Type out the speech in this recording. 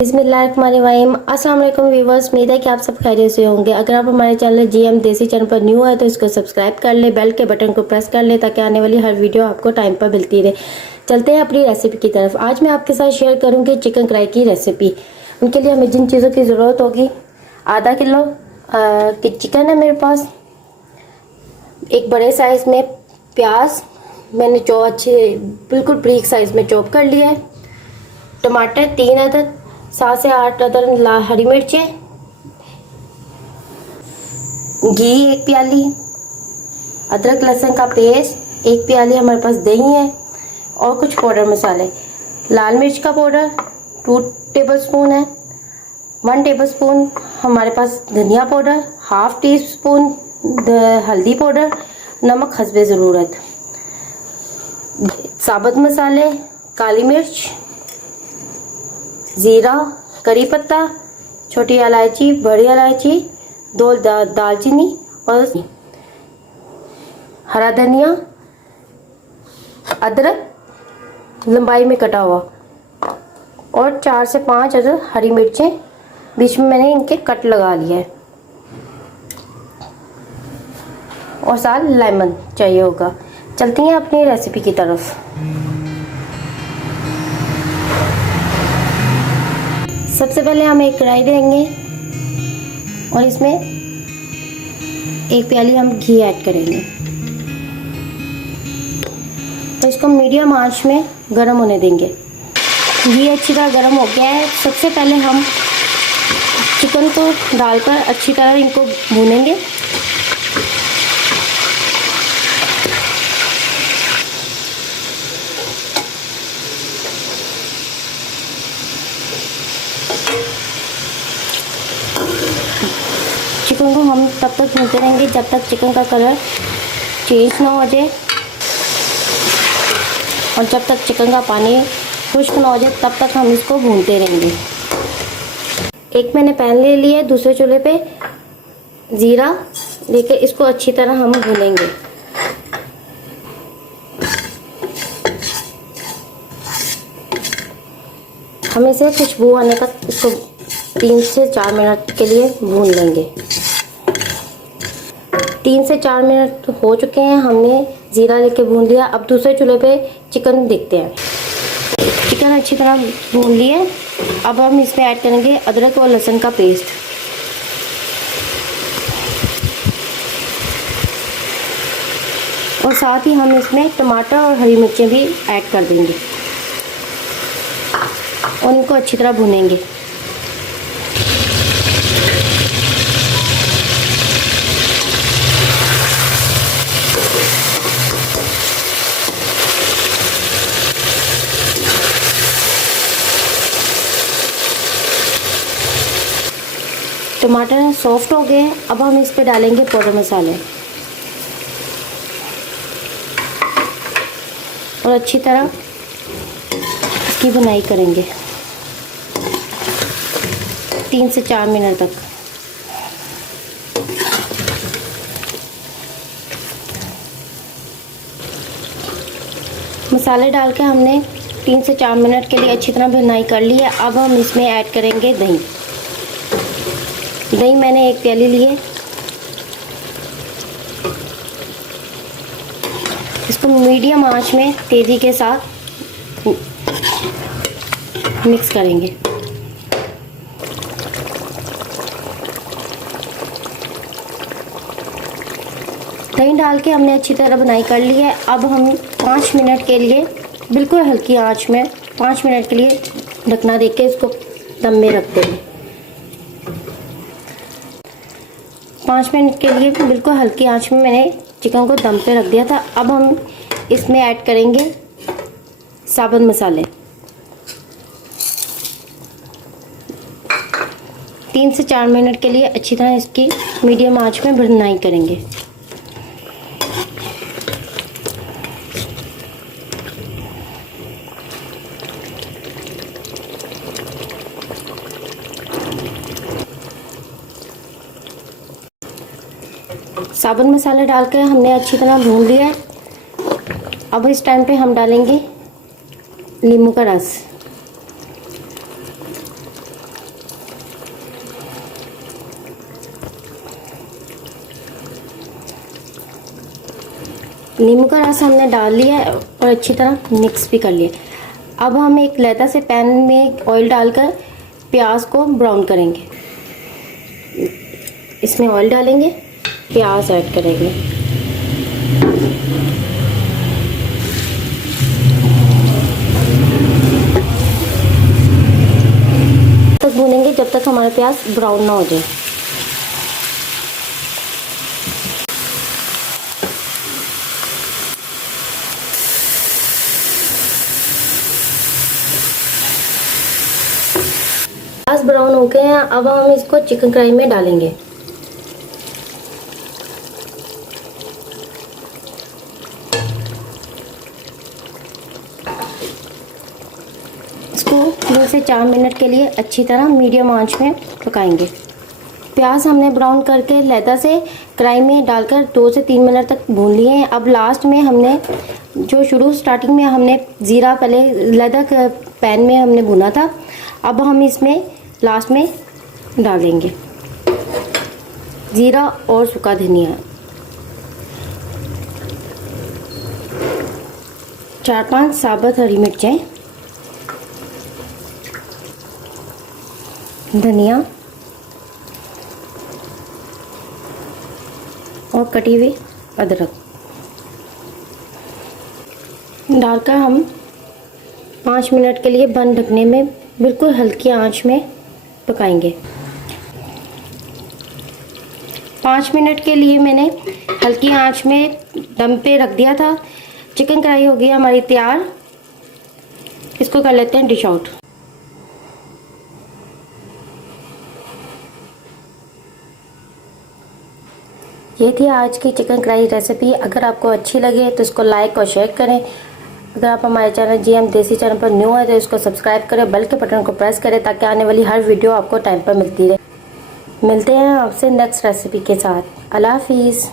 बिस्मिल्लाहिर्रहमानिर्रहीम। अस्सलाम वालेकुम व्यूवर्स, उम्मीद है कि आप सब खैरियत से होंगे। अगर आप हमारे चैनल जीएम देसी चैनल पर न्यू है तो इसको सब्सक्राइब कर ले, बेल के बटन को प्रेस कर ले ताकि आने वाली हर वीडियो आपको टाइम पर मिलती रहे। चलते हैं अपनी रेसिपी की तरफ। आज मैं आपके साथ शेयर करूंगी चिकन कढ़ाई की रेसिपी। उनके लिए हमें जिन चीज़ों की ज़रूरत होगी, आधा किलो चिकन है मेरे पास, एक बड़े साइज़ में प्याज मैंने बिल्कुल बारीक साइज़ में चॉप कर लिया है, टमाटर 3 अदद, 7 से 8 अदद हरी मिर्चें, घी 1 प्याली, अदरक लहसुन का पेस्ट 1 प्याली, हमारे पास दही है और कुछ पाउडर मसाले। लाल मिर्च का पाउडर 2 टेबलस्पून है, 1 टेबलस्पून हमारे पास धनिया पाउडर, हाफ टी स्पून हल्दी पाउडर, नमक हस्बे ज़रूरत, साबुत मसाले, काली मिर्च, ज़ीरा, करी पत्ता, छोटी इलायची, बड़ी इलायची, 2 दालचीनी और हरा धनिया, अदरक लंबाई में कटा हुआ और 4 से 5 अदद हरी मिर्चें, बीच में मैंने इनके कट लगा लिया है और साथ लेमन चाहिए होगा। चलती हैं अपनी रेसिपी की तरफ। सबसे पहले हम एक कढ़ाई लेंगे और इसमें 1 प्याली हम घी ऐड करेंगे। तो इसको मीडियम आंच में गर्म होने देंगे। घी अच्छी तरह गर्म हो गया है। सबसे पहले हम चिकन को डालकर अच्छी तरह इनको भूनेंगे। चिकन को हम तब तक भूनते रहेंगे जब तक चिकन का कलर चेंज ना हो जाए और जब तक चिकन का पानी खुश्क ना हो जाए तब तक हम इसको भूनते रहेंगे। एक मैंने पैन ले लिया है, दूसरे चूल्हे पे ज़ीरा लेके इसको अच्छी तरह हम भूनेंगे। हम इसे खुशबू आने तक इसको 3 से 4 मिनट के लिए भून लेंगे। 3 से 4 मिनट हो चुके हैं, हमने ज़ीरा लेके भून लिया। अब दूसरे चूल्हे पे चिकन देखते हैं। चिकन अच्छी तरह भून लिए। अब हम इसमें ऐड करेंगे अदरक और लहसुन का पेस्ट, और साथ ही हम इसमें टमाटर और हरी मिर्चें भी ऐड कर देंगे और इनको अच्छी तरह भूनेंगे। टमाटर सॉफ्ट हो गए। अब हम इस पे डालेंगे पाउडर मसाले और अच्छी तरह इसकी भुनाई करेंगे 3 से 4 मिनट तक। मसाले डाल के हमने 3 से 4 मिनट के लिए अच्छी तरह भुनाई कर ली है। अब हम इसमें ऐड करेंगे दही। दही मैंने 1 प्याली ली है। इसको मीडियम आंच में तेज़ी के साथ मिक्स करेंगे। दही डाल के हमने अच्छी तरह बुनाई कर ली है। अब हम 5 मिनट के लिए बिल्कुल हल्की आंच में 5 मिनट के लिए ढकना देके इसको दम में रख देंगे। 5 मिनट के लिए बिल्कुल हल्की आंच में मैंने चिकन को दम पे रख दिया था। अब हम इसमें ऐड करेंगे साबुत मसाले। 3 से 4 मिनट के लिए अच्छी तरह इसकी मीडियम आंच में भुनाई करेंगे। साबुत मसाले डाल के हमने अच्छी तरह भून लिया है। अब इस टाइम पे हम डालेंगे नींबू का रस। नींबू का रस हमने डाल लिया है और अच्छी तरह मिक्स भी कर लिया। अब हम एक लैता से पैन में ऑयल डालकर प्याज को ब्राउन करेंगे। इसमें ऑयल डालेंगे, प्याज ऐड करेंगे। तब तक भूनेंगे जब तक हमारा प्याज ब्राउन ना हो जाए। प्याज ब्राउन हो गए हैं, अब हम इसको चिकन कढ़ाई में डालेंगे। इसको 3 से 4 मिनट के लिए अच्छी तरह मीडियम आंच में पकाएंगे। प्याज हमने ब्राउन करके लैदा से कढ़ाई में डालकर 2 से 3 मिनट तक भून लिए हैं। अब लास्ट में हमने जो स्टार्टिंग में हमने ज़ीरा पहले लैदा पैन में हमने भुना था, अब हम इसमें लास्ट में डालेंगे ज़ीरा और सूखा धनिया, 4-5 साबुत हरी मिर्चें, धनिया और कटी हुई अदरक डालकर हम 5 मिनट के लिए बंद ढकने में बिल्कुल हल्की आंच में पकाएंगे। 5 मिनट के लिए मैंने हल्की आंच में दम पे रख दिया था। चिकन कढ़ाई हो गई हमारी तैयार। इसको कर लेते हैं डिश आउट। ये थी आज की चिकन कढ़ाई रेसिपी। अगर आपको अच्छी लगे तो इसको लाइक और शेयर करें। अगर आप हमारे चैनल GM देसी चैनल पर न्यू है तो इसको सब्सक्राइब करें, बेल के बटन को प्रेस करें ताकि आने वाली हर वीडियो आपको टाइम पर मिलती रहे। मिलते हैं आपसे नेक्स्ट रेसिपी के साथ। अल्लाह हाफिज़।